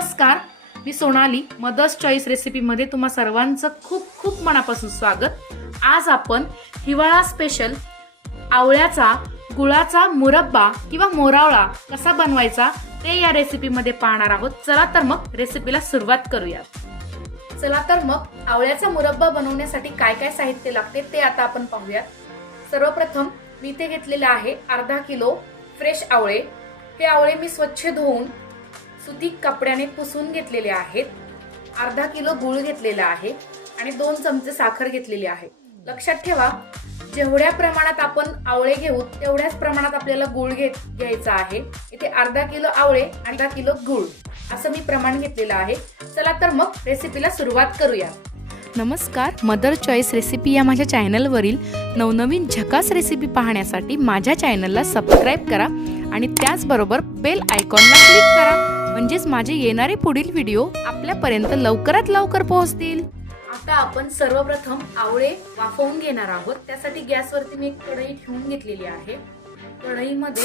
नमस्कार, मी Sonali mother's choice रेसिपीमध्ये तुम्हा सर्वांचं खूप खूप मनापासून स्वागत। आज आपण हिवाळा स्पेशल आवळ्याचा गुळाचा मुरब्बा किंवा मोरावळा कसा बनवायचा ते या रेसिपीमध्ये पाहणार आहोत। चला तर मग रेसिपीला सुरुवात करूया। चला तर मग आवळ्याचा मुरब्बा बनवण्यासाठी काय काय साहित्य लागते ते आता आपण पाहूया। सर्वप्रथम मी इथे घेतलेले आहे अर्धा किलो फ्रेश आवळे। हे आवळे मी स्वच्छ धुवून सुती कपड्याने पुसून घेतलेले आहेत। अर्धा किलो गूळ घेतलेला आहे आणि 2 चमचे साखर घेतलेली आहे। लक्षात ठेवा, जेवढ्या प्रमाणात आपण आवळे घेऊ तेवढ्याच प्रमाणात आपल्याला गूळ घ्यायचा आहे। इथे अर्धा किलो आवळे आणि अर्धा किलो गूळ असं मी प्रमाण घेतलेलं आहे। चला तर मग रेसिपीला सुरुवात करूया। नमस्कार, मदर चॉईस रेसिपी या माझ्या चॅनलवरील नवनवीन झकास रेसिपी पाहण्यासाठी माझ्या चॅनलला सबस्क्राईब करा आणि त्याचबरोबर बेल आयकॉनला क्लिक करा, म्हणजेच माझे येणारे पुढील व्हिडिओ आपल्यापर्यंत लवकरात लवकर पोहोचतील। आता आपण सर्वप्रथम आवळे वाफवून घेणार आहोत। त्यासाठी गॅसवरती मी एक कढई ठेवून घेतलेली आहे। कढईमध्ये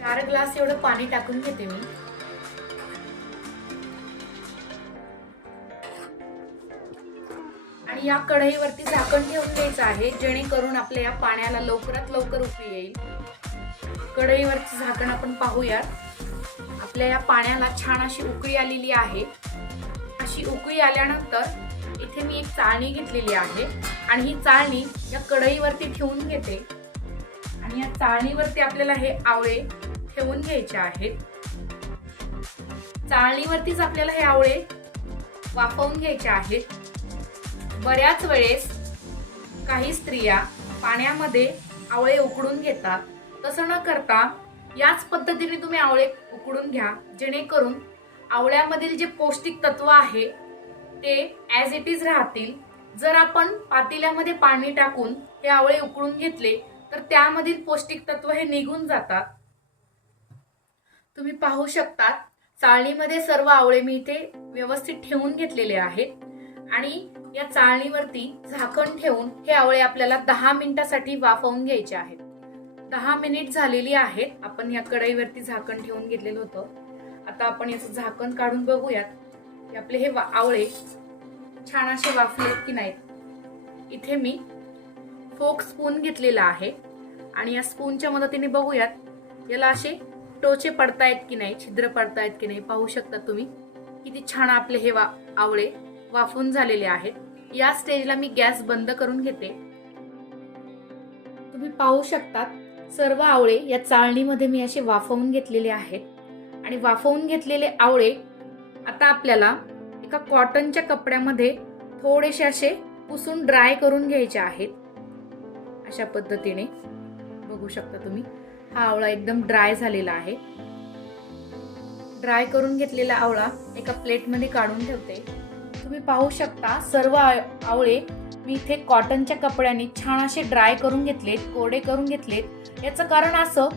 4 ग्लास एवढं पाणी टाकून घेते मी। आणि या कढईवरती झाकण ठेवून द्यायचं आहे, जेणेकरून आपल्या या पाण्याला लवकरात लवकर उकळी येईल। कढईवरचं झाकण आपण पाहूया। आपल्या या पाण्याला छान अशी उकळी आलेली आहे। अशी उकळी आल्यानंतर इथे मी एक चाळणी घेतलेली आहे आणि ही चाळणी या कढईवरती ठेवून घेते आणि या चाळणीवरती आपल्याला हे आवळे ठेवून घ्यायचे आहेत। चाळणीवरतीच आपल्याला हे आवळे वाफवून घ्यायचे आहेत। बऱ्याच वेळेस काही स्त्रिया पाण्यामध्ये आवळे उकडून घेतात, तसं न करता याच पद्धतीने तुम्ही आवळे उकडून घ्या, जेणेकरून आवळ्यामधील जे पौष्टिक तत्व आहे ते ॲज इट इज राहतील। जर आपण पातेल्यामध्ये पाणी टाकून हे आवळे उकडून घेतले तर त्यामधील पौष्टिक तत्व हे निघून जातात। तुम्ही पाहू शकता, चाळणीमध्ये सर्व आवळे मी इथे व्यवस्थित ठेवून घेतलेले आहेत आणि या चाळणीवरती झाकण ठेवून हे आवळे आपल्याला 10 मिनिटांसाठी वाफवून घ्यायचे आहेत। 10 मिनिट झालेली आहेत। आपण या कढईवरती झाकण ठेवून घेतलेलं होतं। आता आपण याचं झाकण काढून बघूयात की आपले हे आवळे छान असे वाफलेत की नाहीत। इथे मी फोक स्पून घेतलेला आहे आणि या स्पूनच्या मदतीने बघूयात याला असे टोचे पडतायत की नाही, छिद्र पडतायत की नाही। पाहू शकता तुम्ही किती छान आपले हे आवळे वाफून झालेले आहेत। या स्टेजला मी गॅस बंद करून घेते। तुम्ही पाहू शकता सर्व आवळे या चाळणीमध्ये मी असे वाफवून घेतलेले आहेत आणि वाफवून घेतलेले आवळे आता आपल्याला एका कॉटनच्या कपड्यामध्ये थोडेसे असे पुसून ड्राय करून घ्यायचे आहेत। अशा पद्धतीने बघू शकता तुम्ही हा आवळा एकदम ड्राय झालेला आहे। ड्राय करून घेतलेला आवळा एका प्लेटमध्ये काढून ठेवते। तुम्ही पाहू शकता सर्व आवळे मी इथे कॉटनच्या कपड्याने छान असे ड्राय करून घेतलेत, कोरडे करून घेतलेत। याचं कारण असं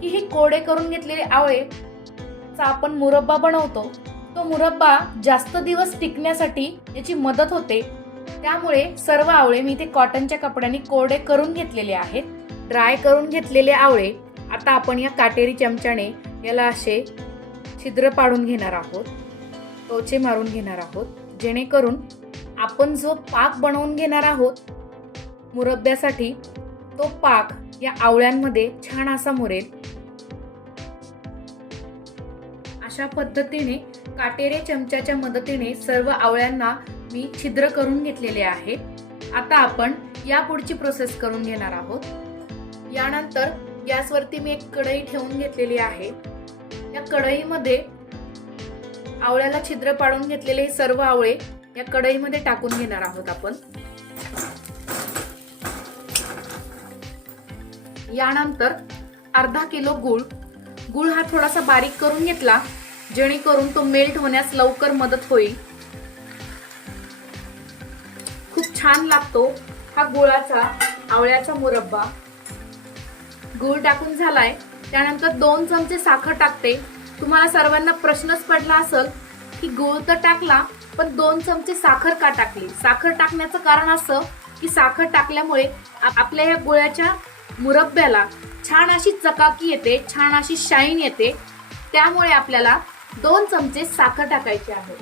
की हे कोरडे करून घेतलेले आवळेचा आपण मुरब्बा बनवतो, तो मुरब्बा जास्त दिवस टिकण्यासाठी याची मदत होते। त्यामुळे सर्व आवळे मी इथे कॉटनच्या कपड्याने कोरडे करून घेतलेले आहेत। ड्राय करून घेतलेले आवळे आता आपण या काटेरी चमच्याने याला असे छिद्र पाडून घेणार आहोत, टोचे मारून घेणार आहोत, जेणेकरून आपण जो पाक बनवून घेणार आहोत मुरब्ब्यासाठी तो पाक या आवळ्यांमध्ये छान असा मुरेल। अशा पद्धतीने काटेरी चमच्याच्या मदतीने सर्व आवळ्यांना मी छिद्र करून घेतलेले आहे। आता आपण या पुढची प्रोसेस करून घेणार आहोत। यानंतर गॅसवरती मी एक कढई ठेवून घेतलेली आहे। या कढईमध्ये आवळ्याला छिद्र पाडून घेतलेले सर्व आवळे या कढईमध्ये टाकून घेणार आहोत आपण। यानंतर अर्धा किलो गूळ हा थोडासा बारीक करून घेतला, जेणेकरून तो मेल्ट होण्यास लवकर मदत होईल। खूप छान लागतो हा गुळाचा आवळ्याचा मुरब्बा। गूळ टाकून झालाय, त्यानंतर 2 चमचे साखर टाकते। तुम्हाला सर्वांना प्रश्नच पडला असेल की गूळ तर टाकला पण 2 चमचे साखर का टाकली। साखर टाकण्याचं कारण असं की साखर टाकल्यामुळे आपल्या या गुळाच्या मुरब्ब्याला छान अशी चकाकी येते, छान अशी शाईन येते। त्यामुळे आपल्याला 2 चमचे साखर टाकायची आहे।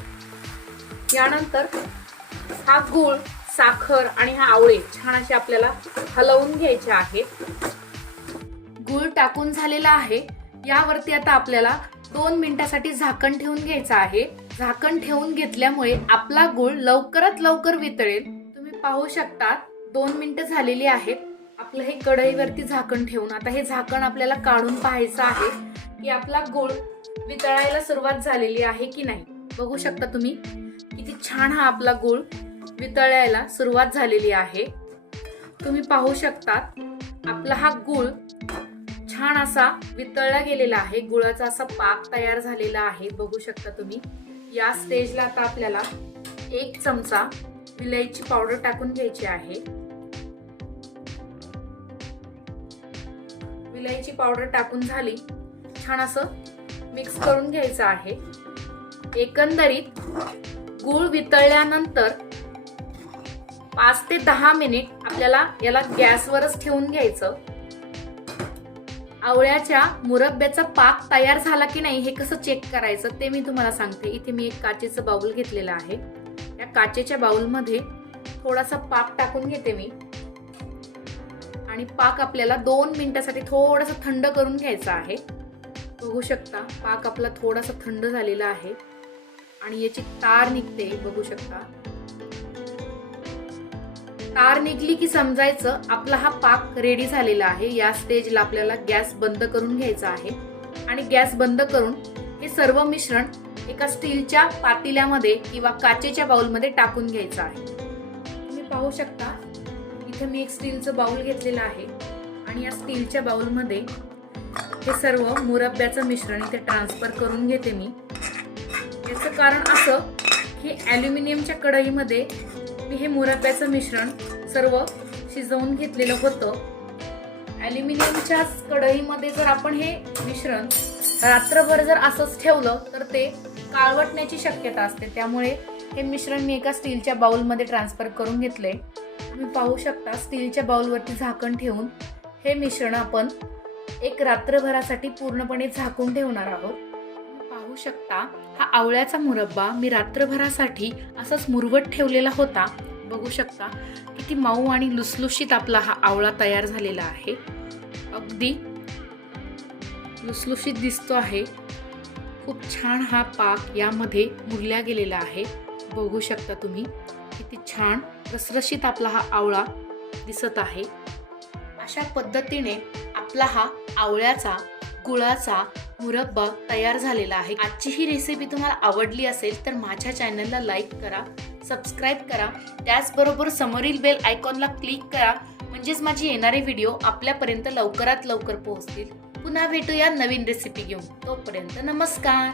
यानंतर हा गूळ, साखर आणि हा आवळे छान असे आपल्याला हलवून घ्यायचे आहे। गूळ टाकून झालेला आहे। यावरती आता आपल्याला 2 मिनिटासाठी झाकण ठेवून घ्यायचं आहे। झाकण ठेवून घेतल्यामुळे आपला गूळ लवकरात लवकर वितळेल। तुम्ही पाहू शकता 2 मिनिटं झालेली आहेत। आपलं हे कढईवरती झाकण ठेवून आता हे झाकण आपल्याला काढून पाहायचं आहे की आपला गूळ वितळायला सुरुवात झालेली आहे की नाही। बघू शकता तुम्ही किती छान हा आपला गूळ वितळायला सुरुवात झालेली आहे। तुम्ही पाहू शकता आपला हा गूळ छान असा वितळला गेलेला आहे। गुळाचा असा पाक तयार झालेला आहे। बघू शकता तुम्ही। या स्टेजला आता आपल्याला 1 चमचा विलायची पावडर टाकून घ्यायची आहे। विलायची पावडर टाकून झाली, छान असं मिक्स करून घ्यायचं आहे। एकंदरीत गूळ वितळल्यानंतर 5 ते 10 मिनिट आपल्याला याला गॅसवरच ठेवून घ्यायचं। आवळ्याच्या मुरब्ब्याचा पाक तयार झाला की नाही हे कसं चेक करायचं ते मी तुम्हाला सांगते। इथे मी एक काचेचं बाउल घेतलेलं आहे। या काचेच्या बाउलमध्ये थोडासा पाक टाकून घेते मी आणि पाक आपल्याला 2 मिनिटासाठी थोडासा थंड करून घ्यायचा आहे। बघू शकता पाक आपला थोडासा थंड झालेला आहे आणि याची तार निघते। बघू शकता तार निघली की समजायचं आपला हा पाक रेडी झालेला आहे। या स्टेजला आपल्याला गॅस बंद करून घ्यायचा आहे आणि गॅस बंद करून हे सर्व मिश्रण एका स्टीलच्या पातेल्यामध्ये किंवा काचेच्या बाउलमध्ये टाकून घ्यायचं आहे। तुम्ही पाहू शकता इथे मी एक स्टीलचं बाउल घेतलेलं आहे आणि या स्टीलच्या बाउलमध्ये हे सर्व मुरब्ब्याचं मिश्रण इथे ट्रान्सफर करून घेते मी। याचं कारण असं की ॲल्युमिनियमच्या कढईमध्ये मी हे मुरब्ब्याचं मिश्रण सर्व शिजवून घेतलेलं होतं। ॲल्युमिनियमच्या कढईमध्ये जर आपण हे मिश्रण रात्रभर जर असंच ठेवलं तर ते काळवटण्याची शक्यता असते। त्यामुळे हे मिश्रण मी एका स्टीलच्या बाउलमध्ये ट्रान्सफर करून घेतले। तुम्ही पाहू शकता स्टीलच्या बाउलवरती झाकण ठेवून हे मिश्रण आपण एक रात्रभरासाठी पूर्णपणे झाकून ठेवणार आहोत। पाहू शकता हा आवळ्याचा मुरब्बा मी रात्रभरासाठी असाच मुरवत ठेवलेला होता। बघू शकता किती मऊ आणि लुसलुशीत आपला हा आवळा तयार झालेला आहे। अगदी लुसलुशीत दिसतो आहे। खूप छान हा पाक यामध्ये मुरल्या गेलेला आहे। बघू शकता तुम्ही किती छान रसरशीत आपला हा आवळा दिसत आहे। अशा पद्धतीने आपला हा आवळ्याचा गुळाचा मुरब्बा तयार झालेला आहे। आजची ही रेसिपी तुम्हाला आवडली असेल तर माझ्या चॅनलला लाईक करा, सबस्क्राईब करा, त्याचबरोबर समोरील बेल आयकॉनला क्लिक करा, म्हणजेच माझी येणारे व्हिडिओ आपल्यापर्यंत लवकरात लवकर पोहोचतील। पुन्हा भेटूया नवीन रेसिपी घेऊन। तोपर्यंत नमस्कार।